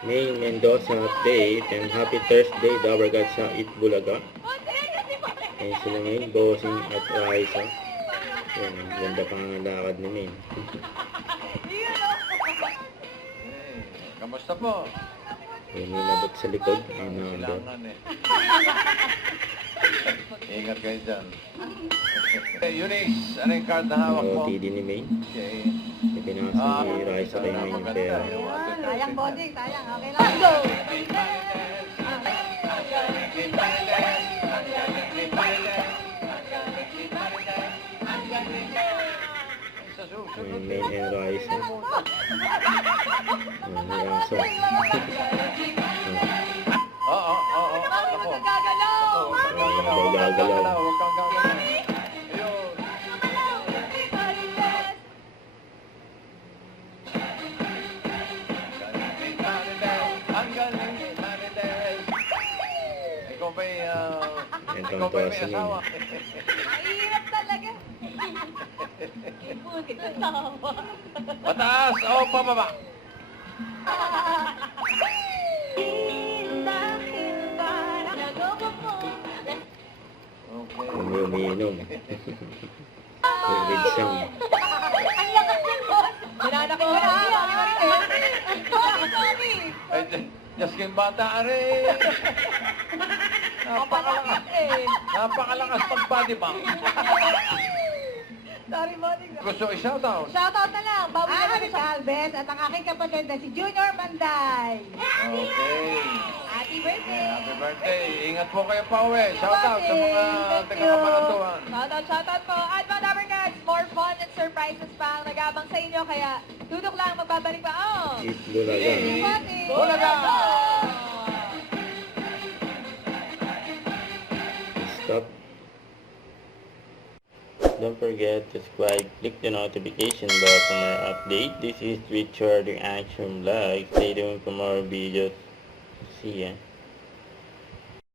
May Mendoza update and happy Thursday Dabargat sa Itbulaga. Ayun sila ngayon, Bossing at Raisa. Yan, ganda pang lakad ni Main. Kamusta po? Yung nilabot sa likod. Ayun na ang Kailangan eh. Ingat kayo dyan. Eunice, ano yung card na hawak mo? TD ni Main. Okay. Ipinasa ni Raisa kay Main yung pera. Sayang, bossing, sayang. Okay lang. Go! Yung Main and Raisa. Yung Raisa. Oo. Ako. Gagalaw! Huwag kang gagalaw. Huwag kang gagalaw. Ayun. Ang galing ni Marites. Ikaw ba'y may asawa? Mahirap talaga. Ibukit ang tawa. Pataas o pababa? Okay. Umiinom. Red song. Ang lakas din, boss. Banana ko na. Sorry. Ay, Jaskin bata, are. Napakalakas. Napakalakas pag-body bang. Sorry, bossing. Gusto i-shoutout? Shoutout na lang. Bawi na kami sa Alves at ang aking kapatid na si Junior Manday. Okay. Happy birthday. Happy birthday. Ingat po kayo pa uwi. Shoutout sa mga taga-Kamanatuan. Shoutout po. At mga Dabarkats, more fun and surprises pa ang nagabang sa inyo. Kaya dudok lang, magbabalik pa. Oh! Itbulaga. Bulaga! Stop. Don't forget to subscribe, click the notification bell for more update. This is Richard Action Vlog. Stay tuned for more videos. See ya.